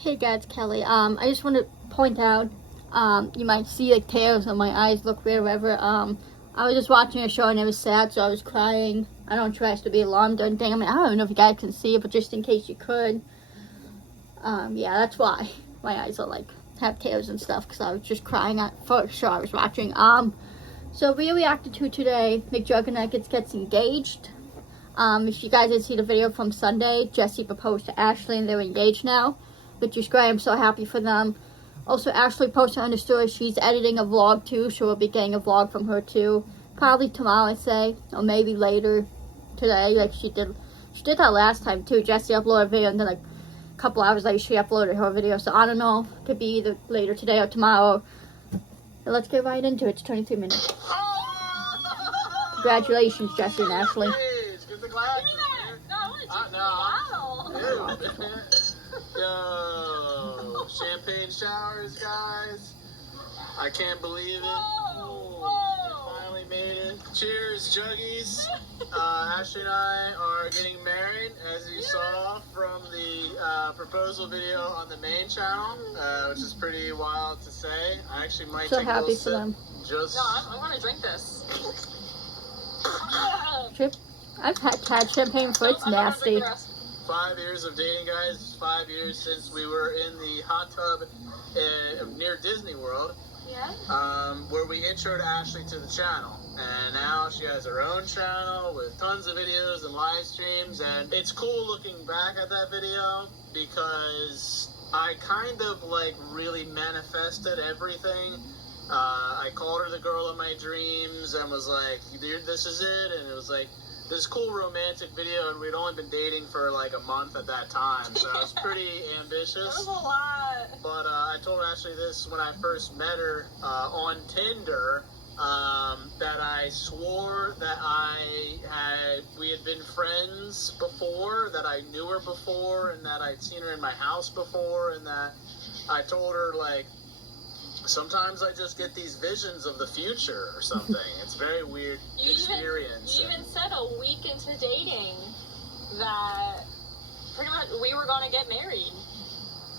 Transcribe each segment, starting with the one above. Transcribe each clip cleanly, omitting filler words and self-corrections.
Hey guys, Kelly. I just want to point out, you might see like tears on my eyes look weird, whatever. I was just watching a show and it was sad, so I was crying. I don't try to be alarmed or anything. I mean, I don't know if you guys can see it, but just in case you could. Yeah, that's why my eyes are like have tears and stuff, because I was just crying at first show I was watching. So we reacted to today, McJuggerNuggets gets engaged. If you guys didn't see the video from Sunday, Jesse proposed to Ashley and they're engaged now, which is great. I'm so happy for them. Also, Ashley posted on the story she's editing a vlog too, so we'll be getting a vlog from her too. Probably tomorrow, I say, or maybe later today, like she did that last time too. Jesse uploaded a video and then like a couple hours later she uploaded her video, so I don't know, could be either later today or tomorrow. But let's get right into it. It's 23 minutes. Congratulations, Jesse and Ashley. Yo, champagne showers, guys. I can't believe it. We finally made it. Cheers, Juggies. Ashley and I are getting married, as you saw from the proposal video on the main channel, which is pretty wild to say. I actually might take a little sip. Just... No, I want to drink this. Trip. I've had champagne before. It's nasty. 5 years of dating, guys. 5 years since we were in the hot tub near Disney World. Yeah. Where we introed Ashley to the channel. And now she has her own channel with tons of videos and live streams. And it's cool looking back at that video because I kind of like really manifested everything. I called her the girl of my dreams and was like, dude, this is it. And it was like this cool romantic video, and we'd only been dating for like a month at that time, so I was pretty ambitious. That was a lot. But I told Ashley this when I first met her on Tinder, that I swore that we had been friends before, that I knew her before, and that I'd seen her in my house before, and that I told her, like, sometimes I just get these visions of the future or something. It's a very weird experience. You even said a week into dating that pretty much we were going to get married.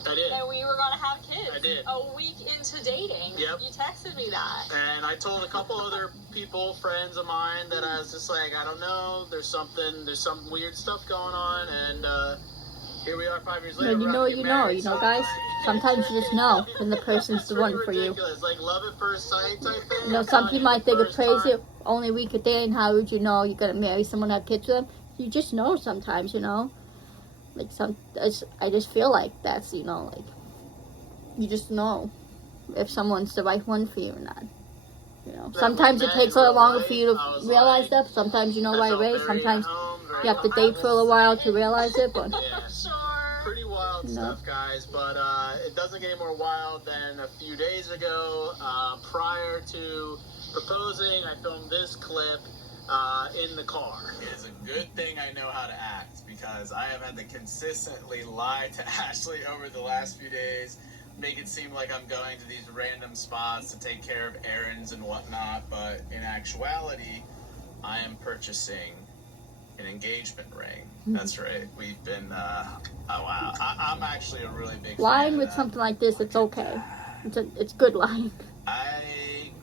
I did. And we were going to have kids. I did. A week into dating. Yep. You texted me that. And I told a couple other people, friends of mine, that I was just like, I don't know, there's some weird stuff going on, and here we are 5 years later. You know, guys. Sometimes you just know when the person's the one for you. Like love at first sight type thing. You know, some people might think it's crazy. Only a week a day, and how would you know you're gonna marry someone, have kids with them? You just know sometimes, you know. Like I just feel like that's, you know, like you just know if someone's the right one for you or not. You know, sometimes it takes a little longer for you to realize that. Sometimes you know right away. Sometimes you have to date for a little while to realize it, but. Pretty wild stuff, guys, but it doesn't get any more wild than a few days ago. Prior to proposing, I filmed this clip in the car. It's a good thing I know how to act, because I have had to consistently lie to Ashley over the last few days, make it seem like I'm going to these random spots to take care of errands and whatnot, but in actuality, I am purchasing an engagement ring. That's right. We've been oh wow, I'm actually a really big lying fan with something like this. It's okay. It's good lying.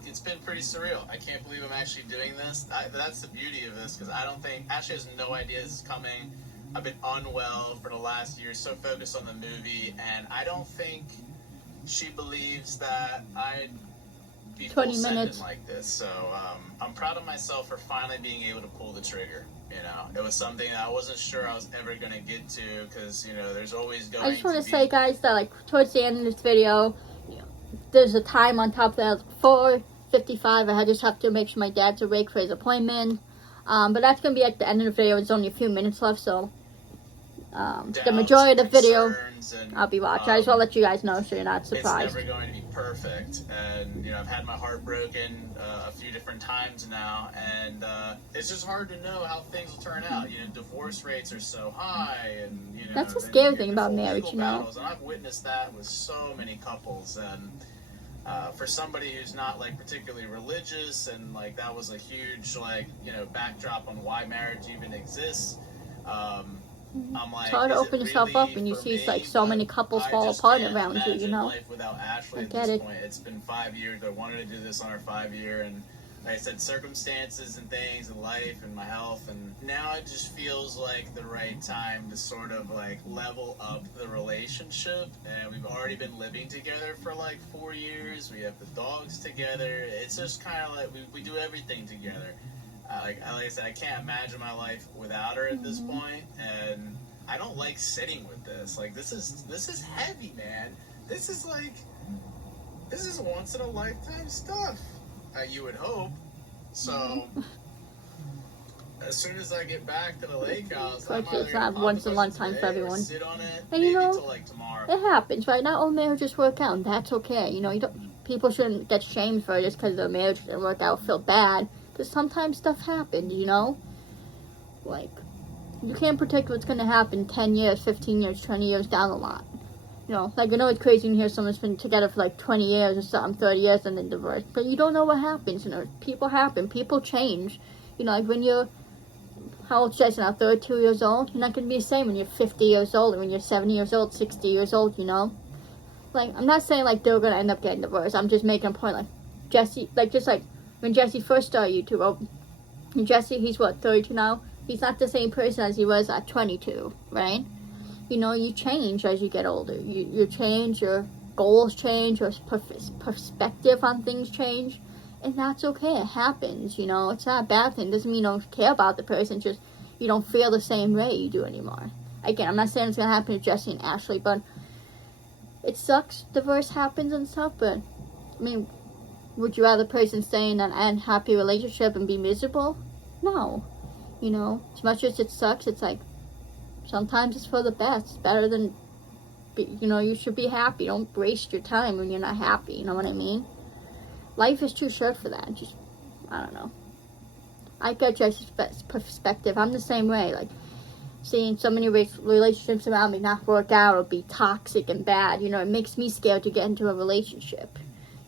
It's been pretty surreal. I can't believe I'm actually doing this. That's the beauty of this, because I don't think Ashley has no idea this is coming. I've been unwell for the last year, so focused on the movie, and I don't think she believes that I'd be 20 minutes like this. So I'm proud of myself for finally being able to pull the trigger. You know, it was something that I wasn't sure I was ever going to get to, because, you know, there's always going to be... I just want to say, guys, that, like, towards the end of this video, you know, there's a time on top of that. 4:55, I just have to make sure my dad's awake for his appointment. But that's going to be at the end of the video. It's only a few minutes left, so... the majority of the video I'll be watching. I just want to let you guys know so you're not surprised. It's never going to be perfect, and you know, I've had my heart broken a few different times now, and it's just hard to know how things will turn out. You know, divorce rates are so high, and you know, that's the scary thing about marriage, you know. And I've witnessed that with so many couples, and for somebody who's not like particularly religious, and like that was a huge like, you know, backdrop on why marriage even exists. I'm like, it's hard to is open it yourself really up when you for see me? like so many But couples I fall just apart can't around you, you imagine know? life without Ashley I at get this it. point. It's been 5 years. I wanted to do this on our 5 year, and like I said, circumstances and things in life and my health, and now it just feels like the right time to sort of like level up the relationship. And we've already been living together for like 4 years. We have the dogs together. It's just kind of like we do everything together. Like I said, I can't imagine my life without her at this point, and I don't like sitting with this. Like this is heavy, man. This is once in a lifetime stuff. You would hope. So as soon as I get back to the lake house, I'm either It's gonna not pop once the in a question lifetime today for or everyone. sit on it And maybe you know, till like tomorrow. it happens, right? Not all marriages work out, and that's okay. You know, you don't. People shouldn't get shamed for it just because the marriage didn't work out. Feel bad, because sometimes stuff happens. You know, like you can't predict what's gonna happen 10 years, 15 years, 20 years down the line. You know, like I know it's crazy to hear someone's been together for like 20 years or something, 30 years and then divorced, but you don't know what happens. You know, people happen, people change. You know, like when you're, how old is Jason now, 32 years old? You're not going to be the same when you're 50 years old or when you're 70 years old, 60 years old, you know? Like, I'm not saying like they're going to end up getting divorced. I'm just making a point, like Jesse, like just like when Jesse first started YouTube, well, Jesse, he's what, 32 now? He's not the same person as he was at 22, right? You know, you change as you get older. You change, your goals change, your perspective on things change. And that's okay. It happens, you know. It's not a bad thing. It doesn't mean you don't care about the person. Just you don't feel the same way you do anymore. Again, I'm not saying it's going to happen to Jesse and Ashley, but it sucks divorce happens and stuff. But, I mean, would you rather the person stay in an unhappy relationship and be miserable? No. You know, as much as it sucks, it's like, sometimes it's for the best. It's better than, you know, you should be happy. Don't waste your time when you're not happy. You know what I mean? Life is too short for that. Just, I don't know. I get Jesse's perspective. I'm the same way. Like, seeing so many relationships around me not work out or be toxic and bad, you know, it makes me scared to get into a relationship.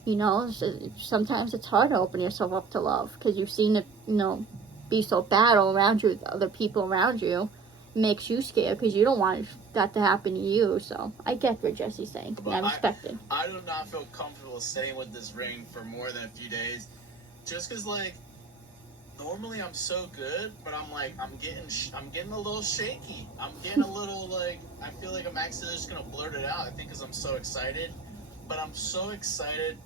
You know, so sometimes it's hard to open yourself up to love because you've seen it, you know, be so bad all around you with other people around you. Makes you scared because you don't want that to happen to you. So I get what Jesse's saying, and I respect it. I do not feel comfortable staying with this ring for more than a few days, just because like normally I'm so good, but I'm like I'm getting a little shaky. I'm getting a little like I feel like I'm actually just gonna blurt it out. I think because I'm so excited, but I'm so excited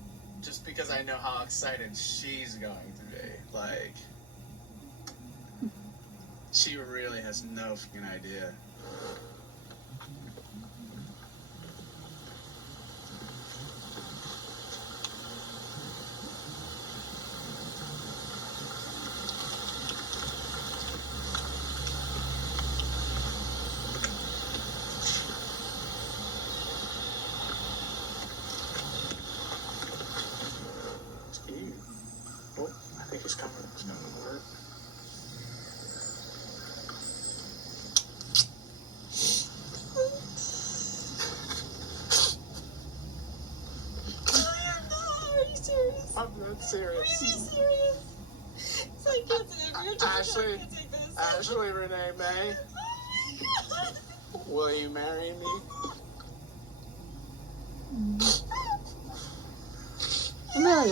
just because I know how excited she's going to be. Like. She really has no fucking idea. Oh, I think he's coming. He's coming to work. I'm not serious. Are you serious? It's like, Ashley, Ashley Renee May, will you marry me?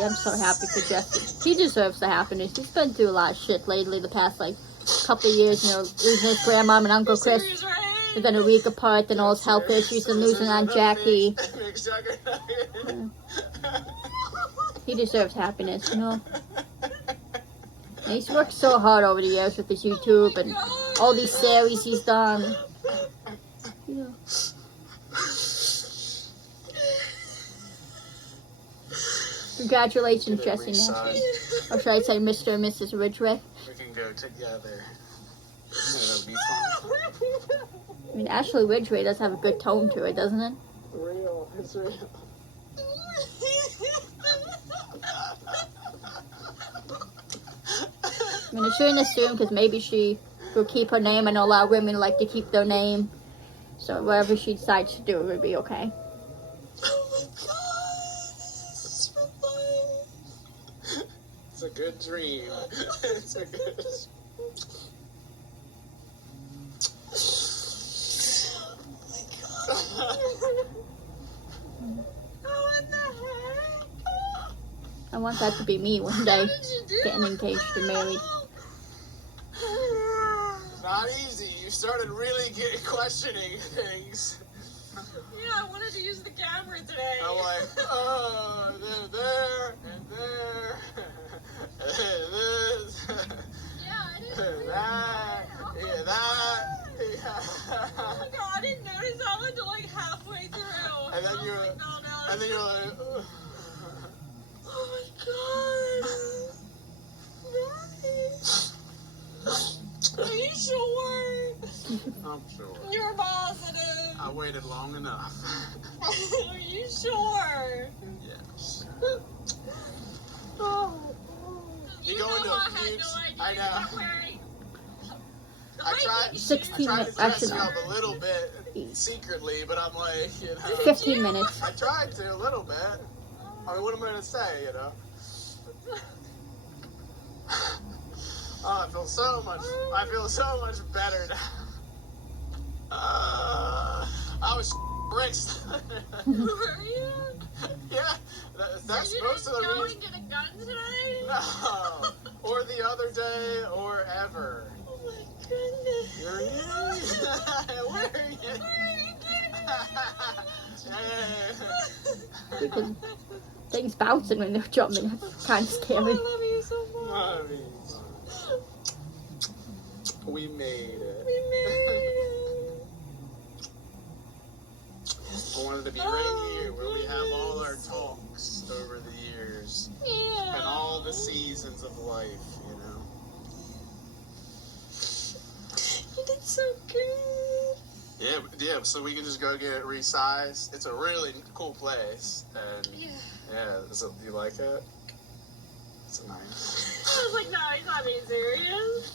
I'm so happy for Jesse. He deserves the happiness. He's been through a lot of shit lately the past, like, couple of years, you know, losing his grandma and Uncle Chris. serious, right? They've been a week apart, then all his health issues and losing Aunt Jackie. He deserves happiness, you know. And he's worked so hard over the years with his YouTube and all these series he's done. You know. Congratulations, Jesse Nash. Or should I say Mr. and Mrs. Ridgway? We can go together. It'll be fun. I mean, Ashley Ridgway does have a good tone to it, doesn't it? Real. It's real. I mean, I shouldn't assume because maybe she will keep her name. I know a lot of women like to keep their name. So whatever she decides to do, it would be okay. Oh my god, this is so fun. It's a good dream. It's a good. What the heck? I want that to be me one day, getting engaged and married. Not easy. You started really questioning things. Yeah, I wanted to use the camera today. I'm like, oh, there, and there, and this, Yeah, I didn't and that, yeah, that, yeah. Oh my god, I didn't notice that one until like halfway through. And then you're, like, no. and then you're like, ugh. Oh my god. Are you sure? I'm sure. You're positive. I waited long enough. Are you sure? Yes. Oh. You go into I a had Fuchs. no idea I you know. were wearing. I tried 16 to minutes, dress actually you no. up a little bit secretly, but I'm like, 15 minutes. I tried to a little bit. I mean, what am I gonna say, Oh, I feel so much better now. I was bricks. Were you? Yeah, that's So you most of didn't the go reason. and get a gun today? No, or the other day, or ever. Oh my goodness. Where are you? Because things bouncing when they're jumping. That's kind of Oh, I scary. love you so much. We made it. We made it. I wanted to be right here where we have all our talks over the years Yeah. and all the seasons of life, You did so good. Yeah, so we can just go get it resized. It's a really cool place, and you like it? It's nice. I was like, no, he's not being serious.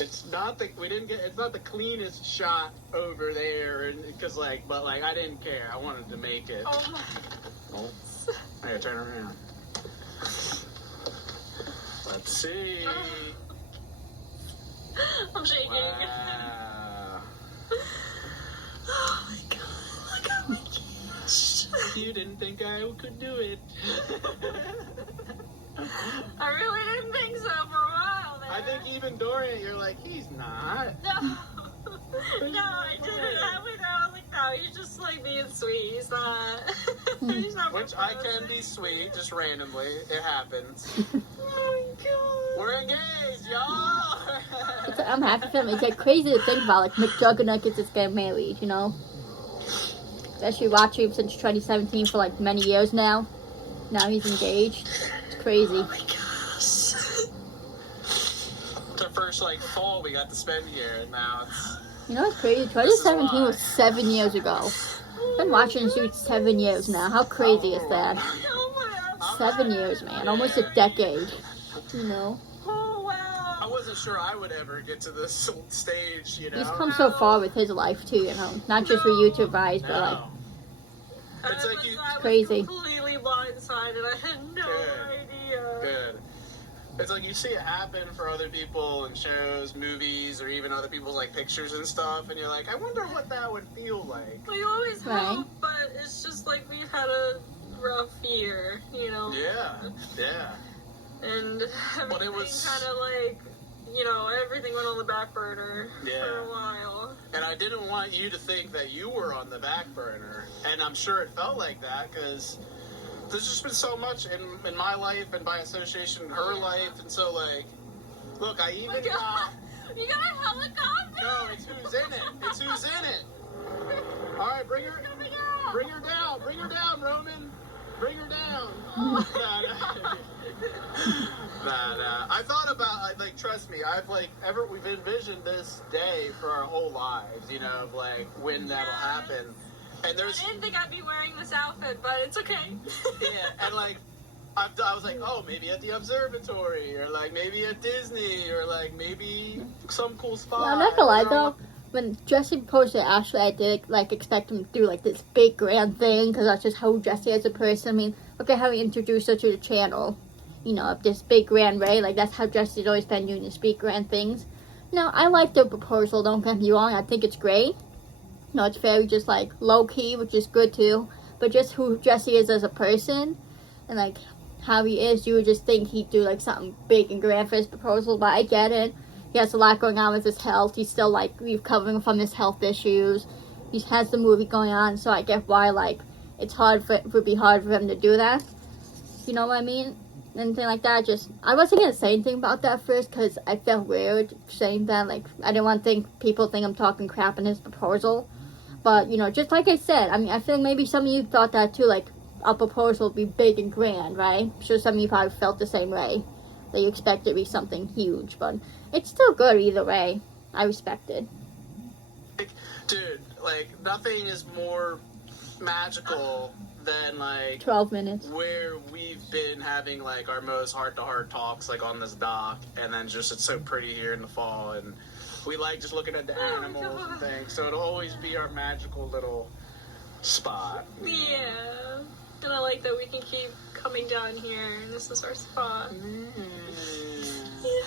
It's not the cleanest shot over there, and but I didn't care. I wanted to make it. Oh my. Oh, I gotta turn around. Let's see. I'm shaking. Wow. Oh my god, look at my kids. You didn't think I could do it. I really didn't think so for a while there. I think even during it, you're like, he's not. No. No, I didn't. I was like, no, he's just like being sweet. He's not. He's not. Which I can be sweet, just randomly. It happens. Oh my god. We're engaged, y'all. I'm happy for him. It's like crazy to think about. Like McJuggerNuggets is getting married, Especially watching him since 2017 for like many years now. Now he's engaged. It's crazy. Oh my gosh. The first fall we got to spend here, and now it's. It's crazy. 2017 was 7 years ago. I've been watching this dude 7 years now. How crazy is that? Oh my god. 7 years, man. Almost a decade. Oh wow. I wasn't sure I would ever get to this stage, He's come so far with his life too, Not just with YouTube vibes, but like It's like you. I was crazy. completely blindsided. I had no idea. Good. It's like you see it happen for other people in shows, movies, or even other people's pictures and stuff, and you're like, I wonder what that would feel like. We always Right. hope, but it's just like we've had a rough year, Yeah. And But it everything was- kind of everything went on the back burner for a while. And I didn't want you to think that you were on the back burner, and I'm sure it felt like that, because there's just been so much in my life, and by association in her life, and so, look, I even got... You got a helicopter? No, it's who's in it. It's who's in it. All right, bring her down. Bring her down, Roman. Bring her down. I thought about, trust me, we've envisioned this day for our whole lives, of when that'll happen. And I didn't think I'd be wearing this outfit, but it's okay. Yeah, and I was like, oh, maybe at the observatory, or maybe at Disney, or maybe some cool spot. I'm not gonna lie though. When Jesse proposed to Ashley, I did expect him to do this big grand thing, because that's just how Jesse is as a person. I mean, look at how he introduced her to the channel. Of this big grand way. That's how Jesse's always been doing, these big grand things. I like the proposal, don't get me wrong. I think it's great. You know, it's very just like low key, which is good too. But just who Jesse is as a person, and like how he is, you would just think he'd do like something big and grand for his proposal. But I get it. He has a lot going on with his health. He's still like recovering from his health issues. He has the movie going on, so I get why like it's hard for it would be hard for him to do that. You know what I mean? Anything like that. Just I wasn't gonna say anything about that first because I felt weird saying that. Like I didn't want to people think I'm talking crap in his proposal. But you know, just like I said, I mean, I think maybe some of you thought that too. Like a proposal would be big and grand, right? I'm sure some of you probably felt the same way. That you expect it to be something huge, but it's still good either way. I respect it. Dude, like nothing is more magical than like 12 minutes where we've been having like our most heart-to-heart talks like on this dock, and then just it's so pretty here in the fall, and we like just looking at the animals and things, so it'll always be our magical little spot. Yeah, and I like that we can keep coming down here, and this is our spot. Yeah.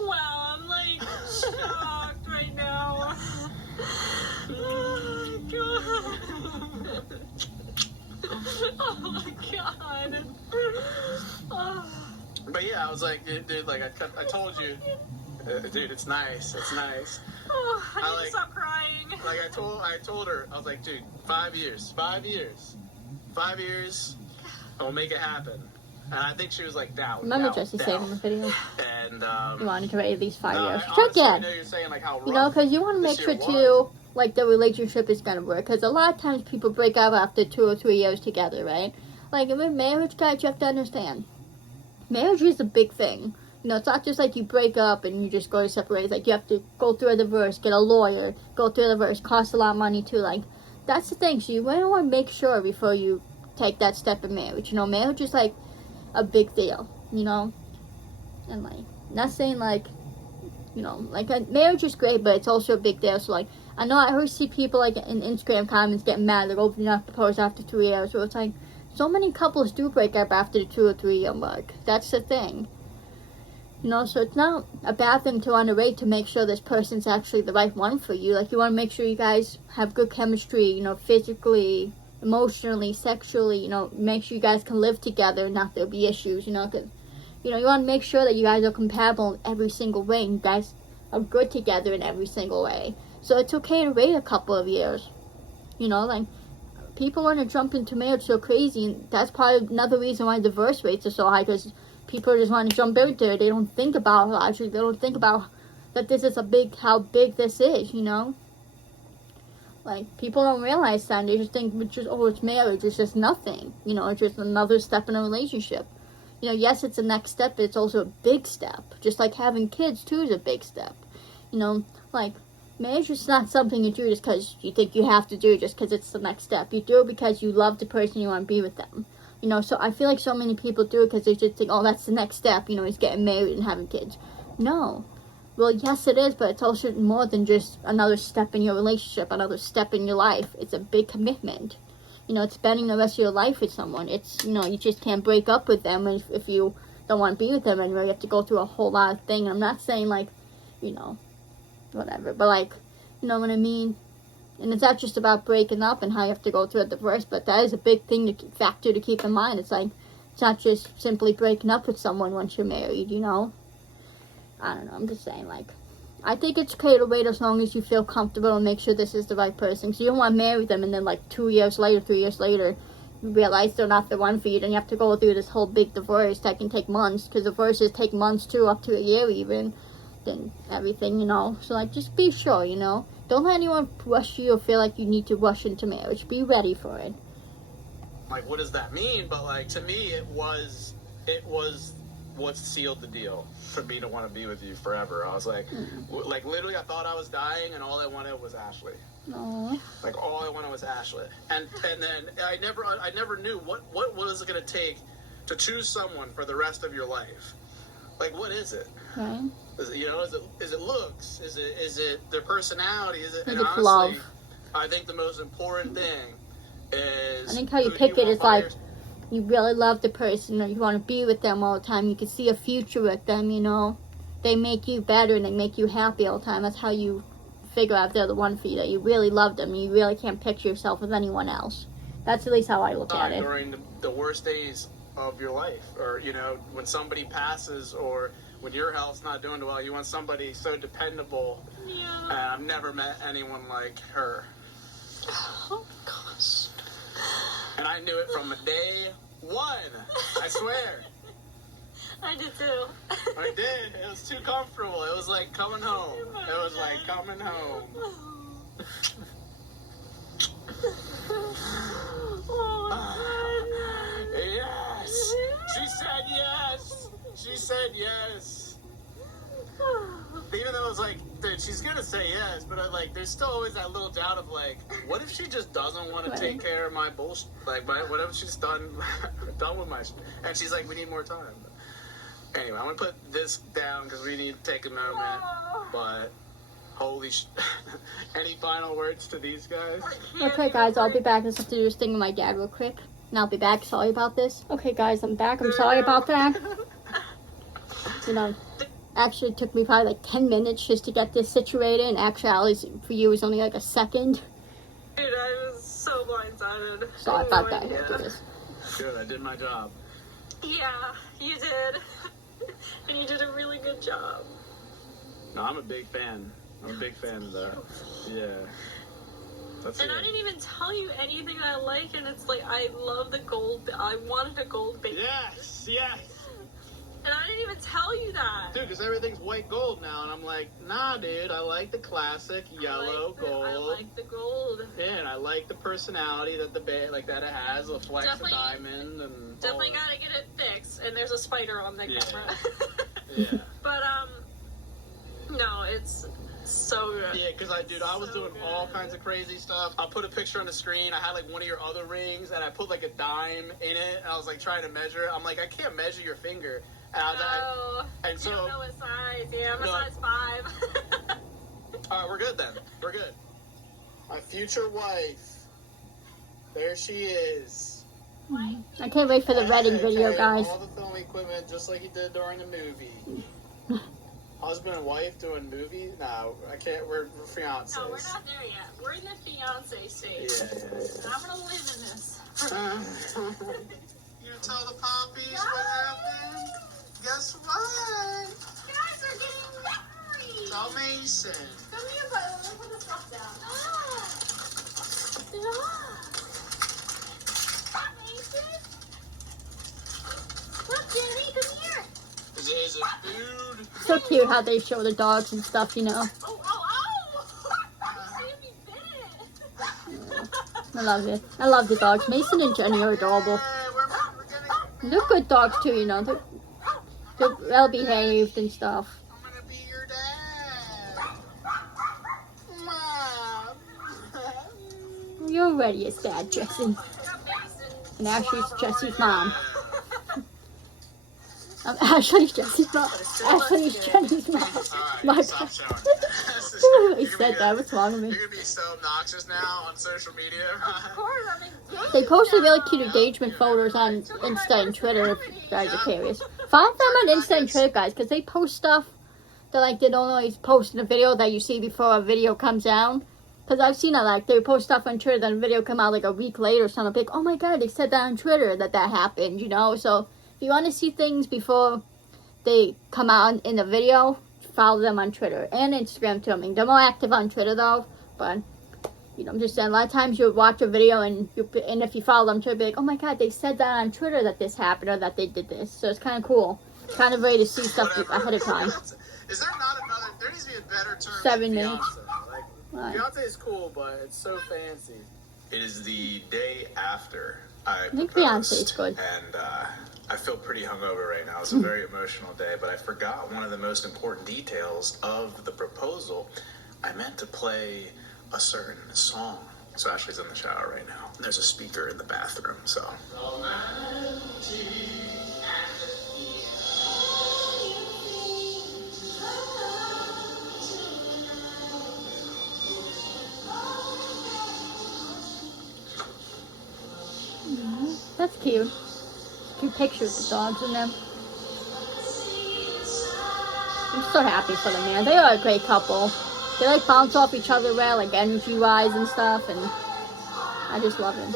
Wow, I'm like shocked right now. Oh my god. Oh my god. Oh. But yeah, I was like, dude, like I told you, dude, it's nice, it's nice. Oh, I need to stop crying. Like I told her, I was like, dude, 5 years, I'll make it happen. And I think she was like down. Remember Jesse saying in the video? And you wanted to wait at least 5 years. Honestly, Check I it. know you're saying like how rough, you know, because you want to make sure too, like the relationship is gonna work. Because a lot of times people break up after 2 or 3 years together, right? Like with marriage, guys, you have to understand. Marriage is a big thing. You know, it's not just like you break up and you just go to separate. It's like you have to go through a divorce, get a lawyer, go through a divorce, costs a lot of money too. Like that's the thing. So you really want to make sure before you take that step in marriage. You know, marriage is like a big deal, you know, and like not saying like, you know, like marriage is great, but it's also a big deal. So like I know I always see people like in Instagram comments getting mad, like opening up propose after 3 years. So it's like so many couples do break up after the 2 or 3 year mark. That's the thing, you know. So it's not a bad thing to want to wait to make sure this person's actually the right one for you. Like you want to make sure you guys have good chemistry, you know, physically, emotionally, sexually, you know, make sure you guys can live together and not there'll be issues, you know, because, you know, you want to make sure that you guys are compatible in every single way and you guys are good together in every single way. So it's okay to wait a couple of years, you know, like, people want to jump into marriage so crazy, and that's probably another reason why divorce rates are so high, because people just want to jump into it. They don't think about, actually, they don't think about that this is how big this is, you know. Like, people don't realize that, and they just think, it's marriage, it's just nothing. You know, it's just another step in a relationship. You know, yes, it's a next step, but it's also a big step. Just like having kids, too, is a big step. You know, like, marriage is not something you do just because you think you have to do it, just because it's the next step. You do it because you love the person, you want to be with them. You know, so I feel like so many people do it because they just think, oh, that's the next step, you know, he's getting married and having kids. No. Well, yes, it is, but it's also more than just another step in your relationship, another step in your life. It's a big commitment. You know, it's spending the rest of your life with someone. It's, you know, you just can't break up with them if you don't want to be with them anymore. You have to go through a whole lot of things. I'm not saying, like, you know, whatever, but, like, you know what I mean? And it's not just about breaking up and how you have to go through a divorce, but that is a big factor to keep in mind. It's like, it's not just simply breaking up with someone once you're married, you know? I don't know, I'm just saying, like, I think it's okay to wait as long as you feel comfortable and make sure this is the right person. So you don't want to marry them and then, like, 2 years later, 3 years later, you realize they're not the one for you. Then you have to go through this whole big divorce that can take months, because divorces take months, too, up to a year even, then everything, you know. So, like, just be sure, you know. Don't let anyone rush you or feel like you need to rush into marriage. Be ready for it. Like, what does that mean? But, like, to me, it was what sealed the deal for me to want to be with you forever. I was like, like, literally, I thought I was dying, and all I wanted was Ashley. Aww. Like, all I wanted was Ashley. And then I never knew what was it going to take to choose someone for the rest of your life. Like, what is it? Right. Is it, you know, is it looks? Is it their personality? Is it? And it's honestly, love. I think the most important thing is. I think how you pick it is like, you really love the person, or you want to be with them all the time. You can see a future with them, you know. They make you better and they make you happy all the time. That's how you figure out if they're the one for you, that you really love them, and you really can't picture yourself with anyone else. That's at least how I look at it. During the worst days of your life, or, you know, when somebody passes, or when your health's not doing well, you want somebody so dependable. Yeah. And I've never met anyone like her. Oh gosh. And I knew it from day one. I swear. I did too. I did. It was too comfortable. It was like coming home. It was like coming home. Oh, Yes. She said yes. She said yes. Even though it was like, dude, she's gonna say yes, but there's still always that little doubt of like, what if she just doesn't want to take care of my bullshit, like whatever she's done with my, and she's like, we need more time. But anyway, I'm gonna put this down because we need to take a moment. But holy any final words to these guys? Okay, guys, I'll be back. I just have to do this thing with my dad real quick, and I'll be back. Sorry about this. Okay, guys, I'm back. I'm sorry about that. You know, actually took me probably like 10 minutes just to get this situated, and actually for you it was only like a second. dude, I was so blindsided. Sorry about that. Here, do this. Good, I did my job. Yeah, you did. And you did a really good job. No, I'm a big fan. I'm a big fan of that. Yeah. That's And it. I didn't even tell you anything that I like, and it's like, I love the gold. I wanted a gold base. Yes, yes. And I didn't even tell you that. Dude, because everything's white gold now, and I'm like, nah, dude, I like the classic yellow gold. I like the gold. Yeah, and I like the personality that that it has, the flex of Definitely- diamond, and Definitely all gotta get it fixed, and there's a spider on the Yeah. camera. Yeah. But, no, it's so good. Yeah, because I was So doing all good. kinds of crazy stuff. I put a picture on the screen. I had like one of your other rings, and I put like a dime in it. And I was like trying to measure it. I'm like, I can't measure your finger. And I was Oh, and so, you don't know what size. Yeah, I'm a No. size 5. all right, we're good then. We're good. My future wife. There she is. I can't wait for the wedding video, guys. All the film equipment, just like you did during the movie. Husband and wife doing movie? No, I can't. We're fiancés. No, we're not there yet. We're in the fiance stage. Yeah. And I'm gonna live in this. You tell the poppies what happened? Guess what? Guys are getting married. Tell Mason. Come here, buddy. Let me put the stuff down. Mason. Look, Jenny, come here. Is it food? So cute how they show the dogs and stuff, you know. Oh, oh, oh! You see me bit it. I love it. I love the dogs. Mason and Jenny are adorable. Hey, we're getting, They're good dogs too, you know. They're well behaved and stuff. I'm gonna be your dad. Mom. You're already his dad, Jesse. And Ashley's Jesse's mom. Ashley's Jesse's mom. Ashley's Jenny's mom. Alright, My stop God. showing. He said that. What's wrong with me? You're gonna be so obnoxious now on social media. Of course, I'm engaged. They posted really now. cute engagement photos on Insta and Twitter if you guys are curious. Follow them on Insta and Twitter, guys, because they post stuff that like they don't always post in a video that you see before a video comes out. Because I've seen it, like they post stuff on Twitter, then a video come out like a week later or something. Like, oh my God, they said that on Twitter that happened, you know. So if you want to see things before they come out in the video, follow them on Twitter and Instagram too. I mean, they're more active on Twitter though, but you know, I'm just saying, a lot of times you watch a video and if you follow them, Twitter, be like, oh my God, they said that on Twitter that this happened or that they did this. So it's kind of cool, kind of ready to see stuff ahead of time. Is there not another? There needs to be a better term. 7 than minutes. fiancé. Like, Right. fiance is cool, but it's so fancy. It is the day after I think proposed, fiancé is good. and I feel pretty hungover right now. It's a very emotional day, but I forgot one of the most important details of the proposal. I meant to play a certain song. So Ashley's in the shower right now. There's a speaker in the bathroom, so. That's cute. Cute pictures with dogs in them. I'm so happy for them, man. They are a great couple. They like bounce off each other well, like energy-wise and stuff, and I just love him.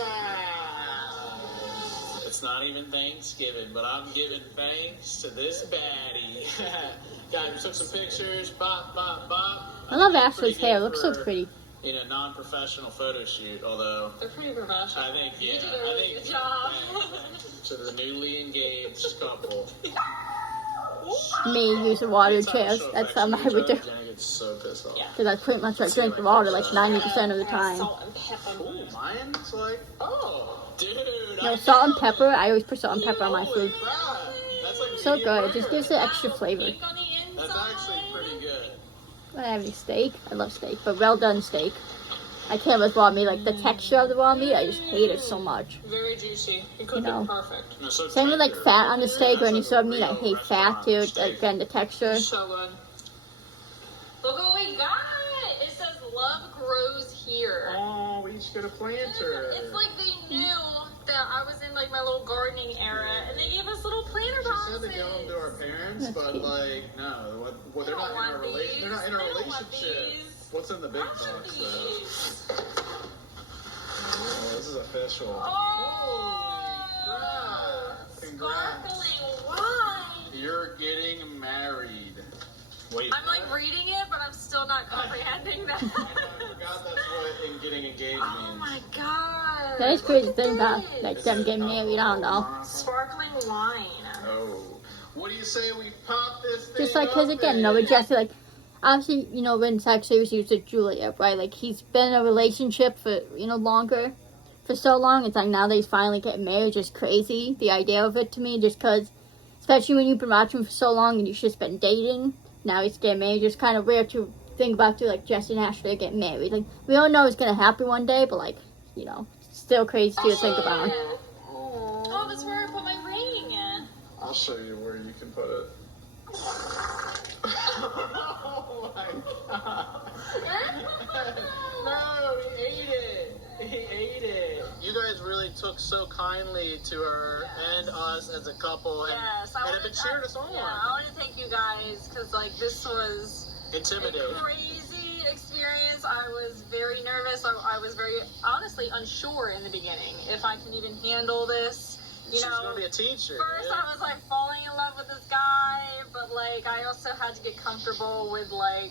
It's not even Thanksgiving, but I'm giving thanks to this baddie. Guys, we took some pictures. Bop, bop, bop. I love Ashley's hair. It looks so pretty. In a non-professional photo shoot, although they're pretty professional. I think, yeah, You did a really good job. To the newly engaged couple. Me using water chairs. That's something I would do. Jenny gets so pissed off. Because I pretty much like drink the water like 90% of the time. Salt and pepper. Ooh, mine's like, oh, dude. No, salt and pepper. I always put salt and pepper on my food. That's like So medium good. It just rare. gives it extra flavor. Pink on the That's inside. actually pretty good. I have any steak. I love steak, but well done steak. I can't with raw meat. Like the texture of the raw meat, I just hate it so much. Very juicy. You cooked know. it perfect. No, so Same with like tender. fat on the steak or any That's sort of like meat. I a hate real fat too. restaurant Again, the texture. So good. Look what we got. It says love grows here. Oh, we each get a planter. It's like they knew that I was in like my little gardening era, and they gave us little planter She boxes. said to give them to our parents, That's but cute. like, no, well, they're They don't not in a want relation. They're not in a these. They don't want relationship. these. What's in the big I want box though? these. Oh, this is official. Oh, Congrats. sparkling wine. You're getting married. Wait. I'm like reading it, but I'm still not comprehending that. I forgot that's what in getting engaged Oh means. my god. That is crazy Look thing at about this. like them getting married. I don't know. Sparkling wine. Oh. What do you say we pop this thing Just like, cause again, you know, with Jesse, like, obviously, you know, when Zach Savers used to Julia, right? Like, he's been in a relationship for, you know, longer, for so long. It's like now that he's finally getting married, just crazy. The idea of it to me, just cause, especially when you've been watching him for so long and you've just been dating, now he's getting married. Just kind of weird to think about too, like Jesse and Ashley are getting married. Like, we all know it's gonna happen one day, but like, you know, still crazy to think about. Oh, that's where I put my ring. I'll show you where you can put it. Oh my god. No, he ate it. He ate it. You guys really took so kindly to her and us as a couple, and, Yes, and have been cheering us on. Yeah, I want to thank you guys because like this was a Intimidating. crazy experience. I was very nervous. I was very honestly unsure in the beginning if I can even handle this. You She's know, gonna be a teacher. first yeah. I was like falling in love with this guy, but like I also had to get comfortable with like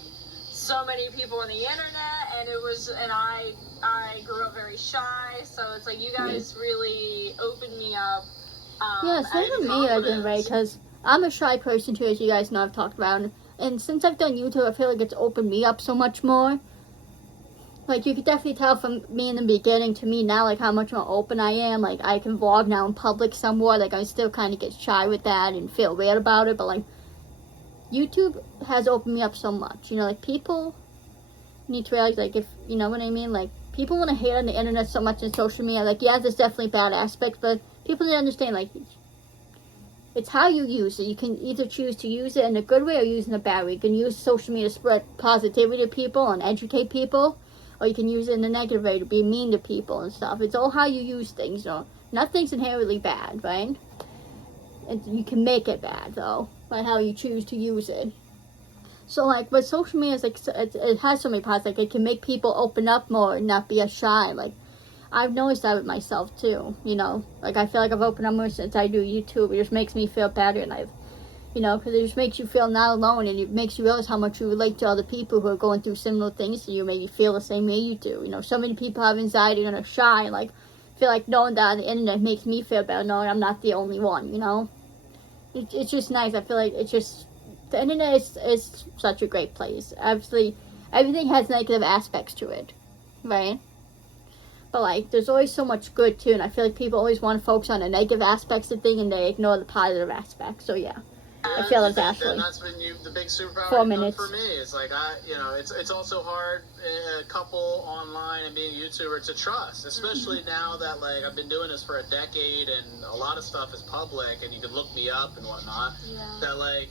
so many people on the internet, and I grew up very shy, so it's like you guys really opened me up. Yeah, same with me, again, right? Because I'm a shy person too, as you guys know I've talked about. And since I've done YouTube, I feel like it's opened me up so much more. Like, you could definitely tell from me in the beginning to me now, like, how much more open I am. Like, I can vlog now in public somewhat. Like, I still kind of get shy with that and feel weird about it. But, like, YouTube has opened me up so much. You know, like, people need to realize, like, if, you know what I mean? Like, people want to hate on the internet so much in social media. Like, yeah, there's definitely bad aspects, but people need to understand, like, it's how you use it. You can either choose to use it in a good way or use it in a bad way. You can use social media to spread positivity to people and educate people, or you can use it in a negative way to be mean to people and stuff. It's all how you use things, you know. Nothing's inherently bad, right? And you can make it bad, though, by how you choose to use it. So, like, but social media is, like, it has so many positives. Like, it can make people open up more and not be as shy. Like, I've noticed that with myself, too, you know. Like, I feel like I've opened up more since I do YouTube. It just makes me feel better, and you know, because it just makes you feel not alone, and it makes you realize how much you relate to other people who are going through similar things to you, maybe feel the same way you do. You know, so many people have anxiety and are shy, and, like, feel like knowing that on the internet makes me feel better, knowing I'm not the only one, you know. It's just nice. I feel like it's just, the internet is such a great place. Obviously, everything has negative aspects to it, right? But, like, there's always so much good, too, and I feel like people always want to focus on the negative aspects of things, and they ignore the positive aspects, so yeah. I feel like Ashley. And that's been the big superpower 4 minutes. For me. It's like, it's also hard, a couple online and being a YouTuber, to trust, especially now that, like, I've been doing this for a decade, and a lot of stuff is public, and you can look me up and whatnot, that, like,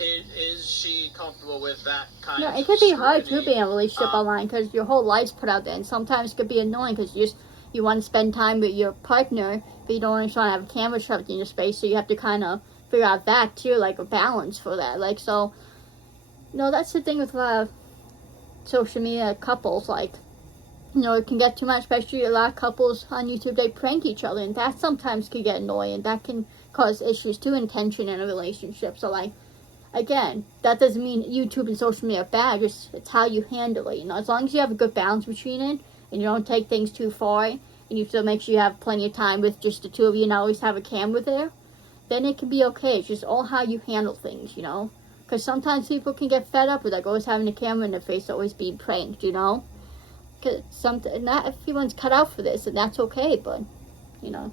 is she comfortable with that kind of Yeah, it could be hard, scrutiny? too, being in a relationship online, because your whole life's put out there, and sometimes it could be annoying, because you want to spend time with your partner, but you don't want to have a camera shoved in your space, so you have to kind of figure out that, too, like, a balance for that. Like, so, you know, that's the thing with social media couples, like, you know, it can get too much, especially a lot of couples on YouTube, they prank each other, and that sometimes can get annoying. That can cause issues too, and tension in a relationship. So, like, again, that doesn't mean YouTube and social media are bad, just it's how you handle it, you know. As long as you have a good balance between it, and you don't take things too far, and you still make sure you have plenty of time with just the two of you, and always have a camera there, then it can be okay. It's just all how you handle things, you know. Because sometimes people can get fed up with, like, always having a camera in their face, always being pranked, you know. Because not everyone's cut out for this, and that's okay, but, you know.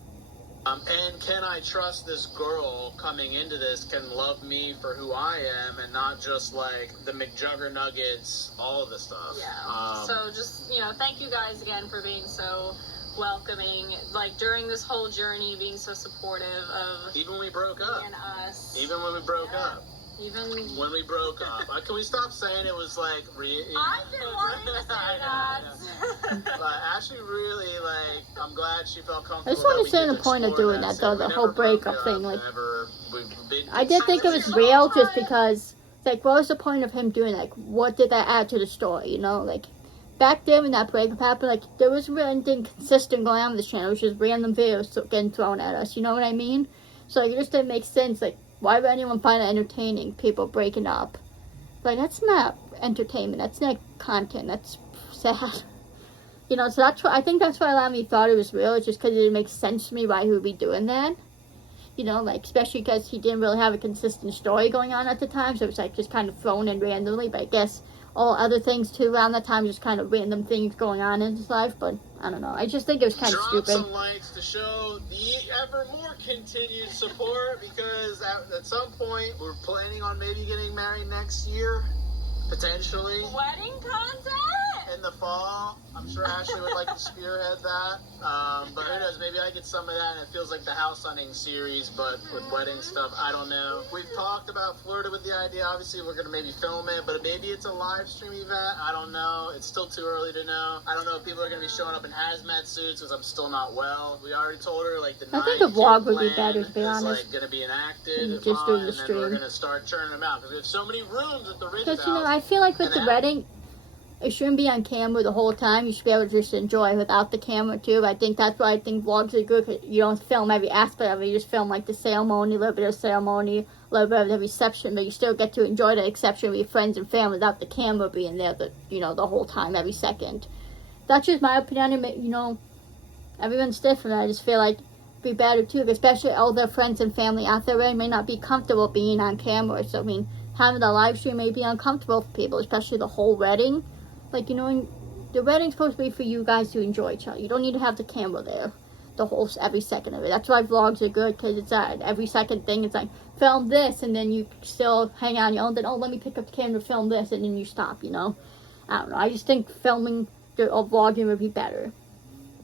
And can I trust this girl coming into this can love me for who I am and not just like the McJuggerNuggets, all of the stuff. Yeah. So just, you know, thank you guys again for being so welcoming, like during this whole journey, being so supportive of even when we broke up. And us. Even when we broke up. Even when we broke up. Can we stop saying it was like I've been wanting to say that. But Ashley really, like, I'm glad she felt comfortable. I just want to say the point of doing that, though, the whole breakup thing. Like, I did think it was real just because, like, what was the point of him doing, like, what did that add to the story, you know? Like, back then when that breakup happened, like, there was really anything consistent going on with this channel. It was just random videos getting thrown at us, you know what I mean? So, like, it just didn't make sense. Like, why would anyone find it entertaining, people breaking up? Like, that's not entertainment. That's not content. That's sad. You know, so that's why, I think that's why a lot of me thought it was real. It's just because it didn't make sense to me why he would be doing that. You know, like, especially because he didn't really have a consistent story going on at the time. So it was, like, just kind of thrown in randomly. But I guess all other things, too, around that time, just kind of random things going on in his life. But I don't know. I just think it was kind of stupid. Drop some likes to show the ever more continued support, because at some point we're planning on maybe getting married next year, potentially. Wedding content? In the fall. I'm sure Ashley would like to spearhead that. But who knows, maybe I get some of that and it feels like the house hunting series, but with wedding stuff, I don't know. We've talked about Florida with the idea, obviously we're going to maybe film it, but maybe it's a live stream event, I don't know. It's still too early to know. I don't know if people are going to be showing up in hazmat suits because I'm still not well. We already told her, like, the I think a vlog would be better, to be honest. Like, going to be enacted, just doing the stream. We're going to start churning them out because we have so many rooms at the Ridge House. Because, you know, I feel like with the wedding, it shouldn't be on camera the whole time. You should be able to just enjoy without the camera, too. I think that's why I think vlogs are good, because you don't film every aspect of it. You just film, like, the ceremony, a little bit of ceremony, a little bit of the reception, but you still get to enjoy the reception with your friends and family without the camera being there, you know, the whole time, every second. That's just my opinion. You know, everyone's different. I just feel like it'd be better, too, especially all their friends and family out there really may not be comfortable being on camera. So, I mean, having the live stream may be uncomfortable for people, especially the whole wedding. Like, you know, the wedding's supposed to be for you guys to enjoy each other. You don't need to have the camera there every second of it. That's why vlogs are good, because it's every second thing. It's like, film this, and then you still hang on your own. Then, oh, let me pick up the camera, film this, and then you stop, you know? I don't know. I just think filming or vlogging would be better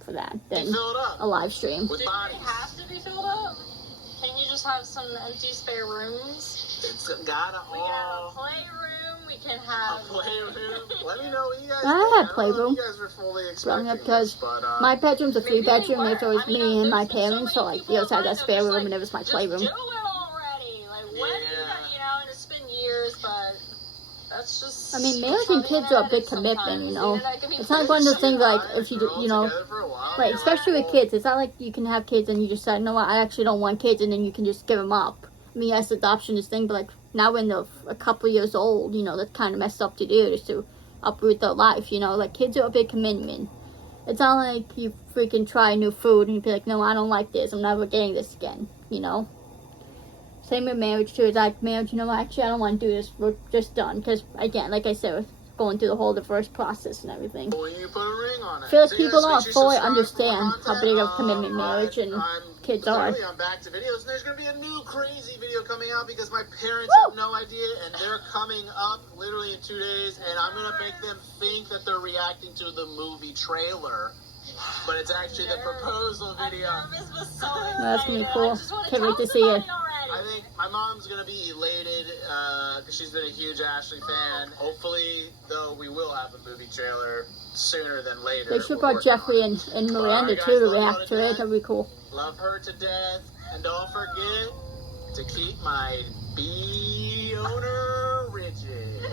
for that than a live stream. Do they have to be filled up? Can you just have some empty spare rooms? It's gotta We can have a playroom. We can have a playroom. Let me know what you guys I had playroom. You guys were fully Growing up, expecting because this, but, my bedroom's a maybe 3-bedroom, they and it's always were. I mean, me and my there's been so parents, so, many like, people the other side got that spare just, room, like, and it was my just playroom. do it already. Like, when you know, and it's been years, but that's just. I mean, marriage and kids are a big commitment, you know. It's not one of those things like, if you do, you know, right, especially with kids. It's not like you can have kids and you just say, no, I actually don't want kids, and then you can just give them up. I mean, yes, adoption is thing, but, like, now when they're a couple years old, you know, that's kind of messed up to do, just to uproot their life, you know. Like, kids are a big commitment. It's not like you freaking try new food and you be like, no, I don't like this, I'm never getting this again, you know. Same with marriage, too. It's like, marriage, you know, actually, I don't want to do this, we're just done. Because, again, like I said, we're going through the whole divorce process and everything. When you put a ring on it. I feel like people don't fully understand how big of a commitment marriage and kids are. I'm back to videos, and there's going to be a new crazy video coming out because my parents have no idea, and they're coming up literally in 2 days, and I'm going to make them think that they're reacting to the movie trailer, but it's actually the proposal video. That's going to be cool. Can't wait to see it. I think my mom's going to be elated because she's been a huge Ashley fan. Hopefully, though, we will have a movie trailer sooner than later. They should brought Jeffrey and Miranda, too, to react to it. That'd be cool. Love her to death. And don't forget to keep my bee owner rigid.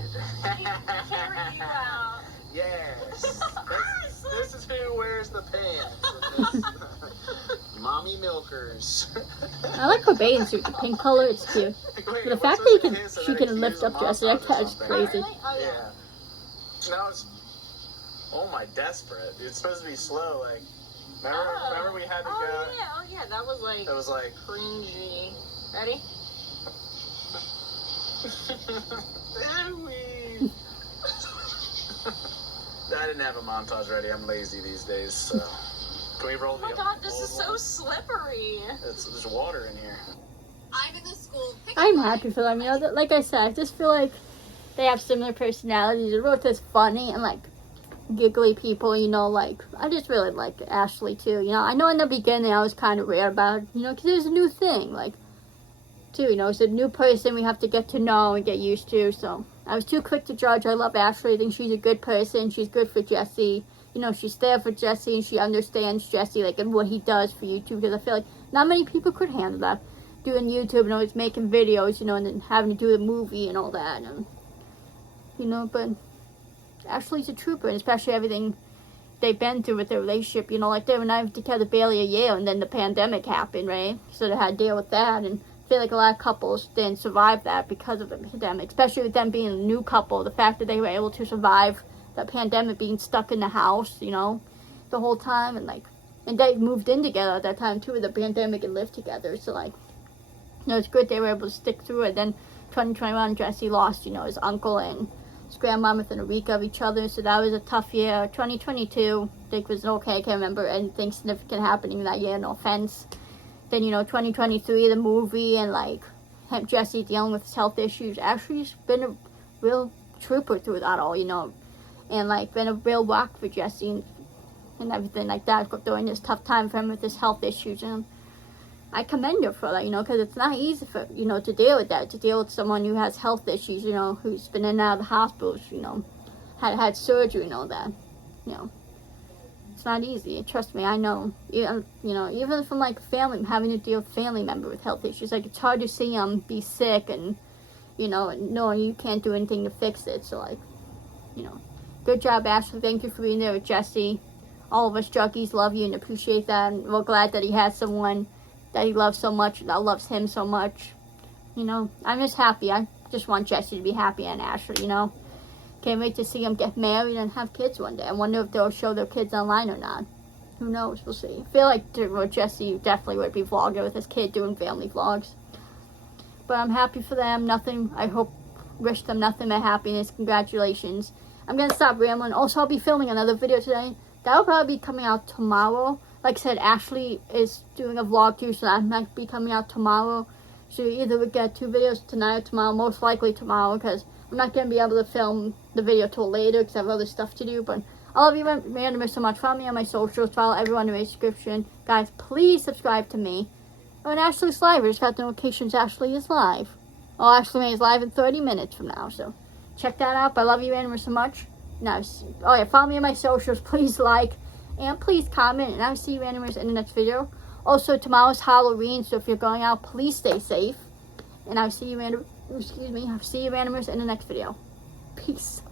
Carry you out. Yes. This is who wears the pants. Mommy milkers. I like her bathing suit, the pink color, it's cute. Wait, But the fact that she can lift up Jessie, that's crazy. Oh, yeah. Yeah. Now it's, oh my, desperate. It's supposed to be slow, like, remember we had to go. Oh yeah, that was like. It was like cringy. Ready? I didn't have a montage ready. I'm lazy these days, so. Can we roll Oh my god, this is so slippery. There's water in here. I'm in the school. I'm happy for them, you know, like I said, I just feel like they have similar personalities. They're both just funny and like giggly people, you know, like I just really like Ashley too, you know. I know in the beginning I was kind of weird about it, you know, because it was a new thing, like, too, you know, it's a new person we have to get to know and get used to, so I was too quick to judge. I love Ashley. I think she's a good person. She's good for Jessie. You know, she's there for Jessie and she understands Jessie, like, and what he does for YouTube, because I feel like not many people could handle that, doing YouTube and always making videos, you know, and then having to do the movie and all that, and, you know, but Ashley's a trooper, and especially everything they've been through with their relationship, you know, like they were not together barely a year, and then the pandemic happened, right? So they had to deal with that, and I feel like a lot of couples didn't survive that because of the pandemic, especially with them being a new couple. The fact that they were able to survive the pandemic, being stuck in the house, you know, the whole time, and like, and they moved in together at that time too with the pandemic and lived together, so like, you know, it's good they were able to stick through it. Then 2021, Jessie lost, you know, his uncle and his grandma within a week of each other, so that was a tough year. 2022, I think was okay. I can't remember anything significant happening that year, no offense. Then, you know, 2023, the movie, and like Jessie dealing with his health issues. Ashley's been a real trooper through that all, you know, and like been a real rock for Jessie and everything like that during this tough time for him with his health issues. And I commend her for that, you know, because it's not easy for, you know, to deal with that, to deal with someone who has health issues, you know, who's been in and out of the hospitals, you know, had surgery and all that, you know. It's not easy. Trust me, I know. Even, you know, even from like family, having to deal with family member with health issues, like it's hard to see them be sick and, you know, knowing you can't do anything to fix it. So like, you know, good job, Ashley. Thank you for being there with Jessie. All of us juggies love you and appreciate that, and we're glad that he has someone that he loves so much, that loves him so much. You know, I'm just happy. I just want Jessie to be happy and Ashley, you know. Can't wait to see them get married and have kids one day. I wonder if they'll show their kids online or not. Who knows? We'll see. I feel like Jessie definitely would be vlogging with his kid, doing family vlogs. But I'm happy for them. Wish them nothing but happiness. Congratulations. I'm going to stop rambling. Also, I'll be filming another video today. That will probably be coming out tomorrow. Like I said, Ashley is doing a vlog too, so that might be coming out tomorrow. So you either would get 2 videos tonight or tomorrow, most likely tomorrow, because I'm not going to be able to film the video till later because I have other stuff to do. But I love you randomers so much. Follow me on my socials. Follow everyone in the description. Guys, please subscribe to me. Oh, and Ashley's live. I just got notifications Ashley is live. Oh, Ashley is live in 30 minutes from now. So check that out. But I love you randomers so much. Now, oh yeah, follow me on my socials. Please like and please comment. And I'll see you randomers in the next video. Also, tomorrow's Halloween. So if you're going out, please stay safe. And I'll see you randomers in the next video. Peace.